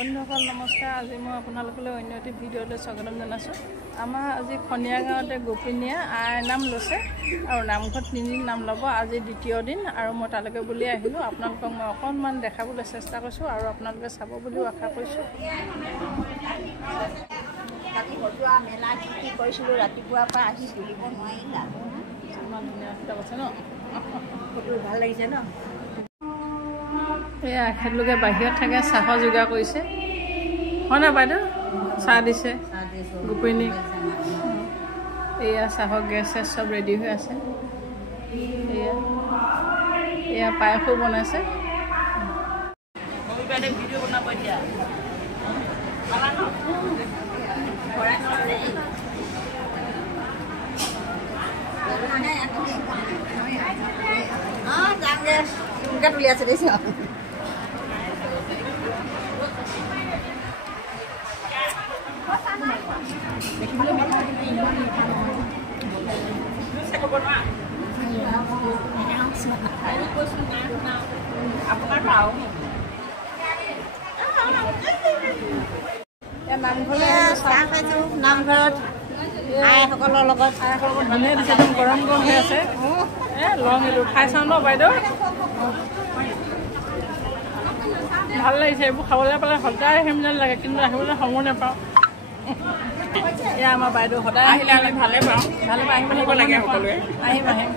বন্ধুসকল নমস্কাৰ। আজি মই আপোনালোকলৈ অন্য এটি ভিডিঅ'লৈ স্বাগতম জনাইছোঁ। আমাৰ আজি খনিয়া গাঁৱতে গোপিনীয়ে আই নাম লৈছে আৰু নামঘৰত 3 দিন নাম ল'ব। আজি দ্বিতীয় দিন আৰু মই তালৈকে বুলি আহিলোঁ। আপোনালোকক মই অকণমান দেখাবলৈ চেষ্টা কৰিছোঁ আৰু আপোনালোকে চাব বুলিও আশা কৰিছোঁ। মেলা কি কৰিছিলোঁ ৰাতিপুৱাৰ পৰা আহি তুলিব নোৱাৰিলা। ইমান ধুনীয়া কিতাপ আছে ন, ফটো ভাল লাগিছে ন। এয়া এখেতলোকে বাহিৰত থাকে, চাহৰ যোগাৰ কৰিছে হয় নাই বাইদেউ? চাহ দিছে গোপিনীক। এয়া চাহৰ গেছ চেছ চব ৰেডি হৈ আছে। এয়া পায়সো বনাইছে। ভিডিঅ' বনাব দিয়া তুলি আছে দেখিছ। দেখিবলৈ ভাল লাগে ইমান লিখা নহয়। নামঘৰত আইসকলৰ লগত ধুনীয়া দিছে, একদম গৰম গৰম হৈ আছে। লং এইটো খাই চাওঁ ন বাইদেউ, ভাল লাগিছে। এইবোৰ খাবলৈ পালে সদায় আহিম যেন লাগে, কিন্তু আহিবলৈ সময় নাপাওঁ। এয়া আমাৰ বাইদেউ সদায় আহিলে আমি ভালে পাওঁ, আহিব লাগে সকলোৱে। আহিম আহিম।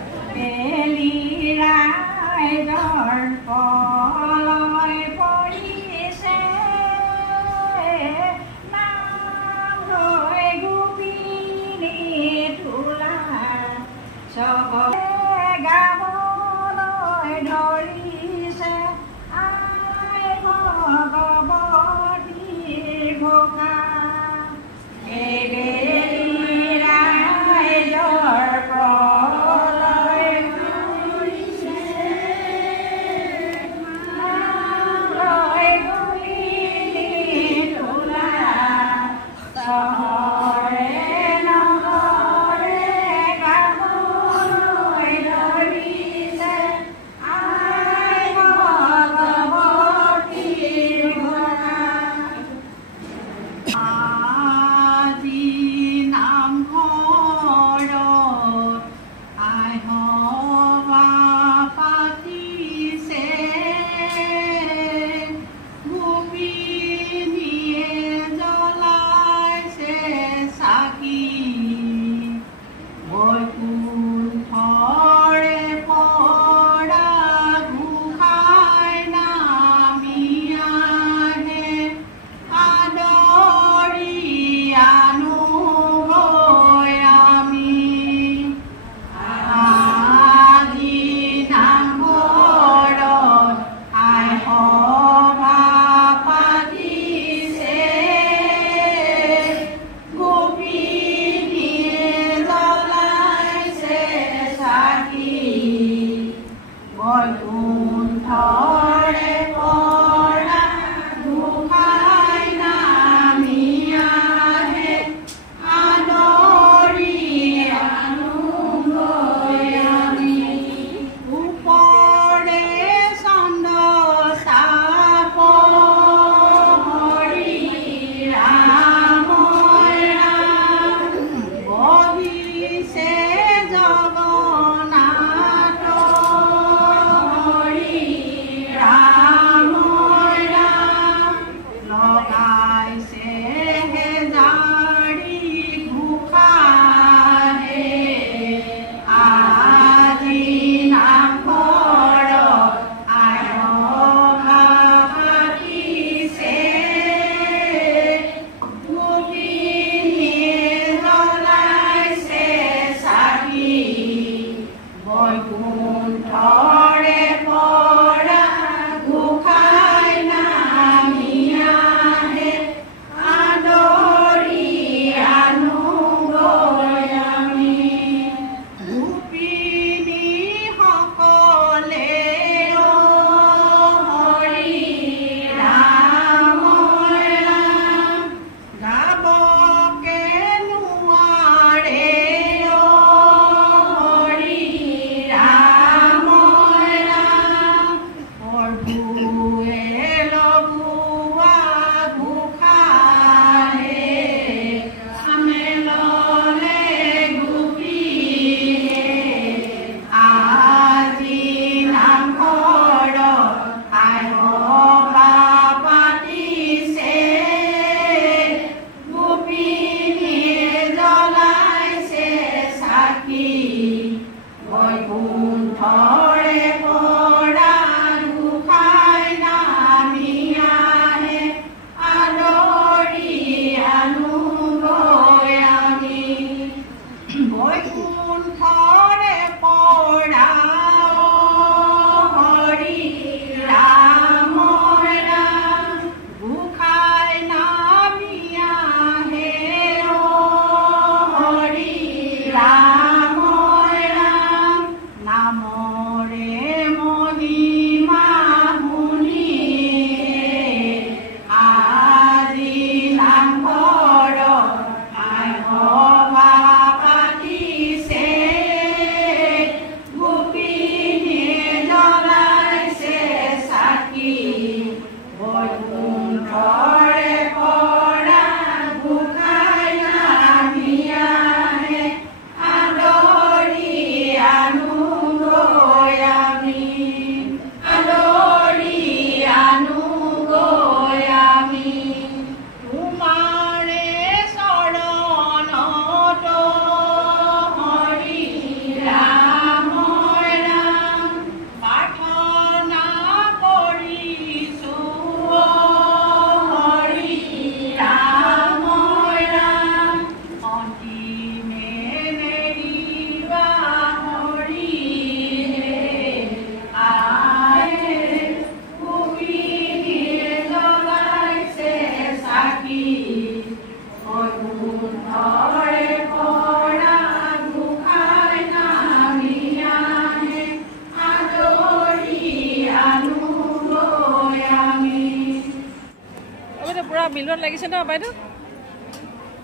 পুৰা বিলত লাগিছে ন বাইদেউ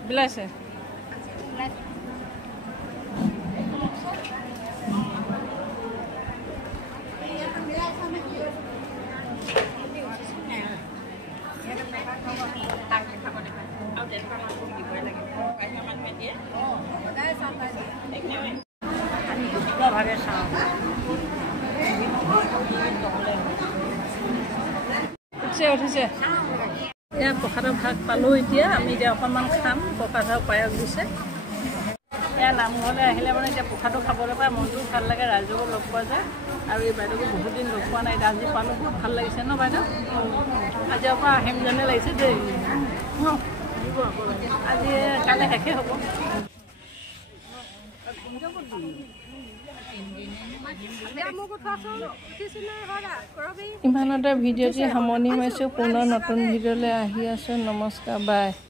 বিলাইছে উঠিছে এয়া প্ৰসাদৰ ভাগ পালোঁ এতিয়া আমি এতিয়া অকণমান খাম প্ৰসাদৰ পায়স দিছে এয়া নামঘৰলৈ আহিলে মানে এতিয়া প্ৰসাদটো খাবলৈ পায় মনটো ভাল লাগে ৰাইজকো লগ পোৱা যায় আৰু এই বাইদেউকো বহুত দিন লগ পোৱা নাই আজি পালোঁ বহুত ভাল লাগিছে ন বাইদেউ আজিৰ পৰা আহিম যেনে লাগিছে দেই আজি কাইলৈ শেষেই হ'ব ইমানতে ভিডিঅ'টি সামৰণি মাৰিছোঁ পুনৰ নতুন ভিডিঅ'লৈ আহি আছোঁ নমস্কাৰ বাই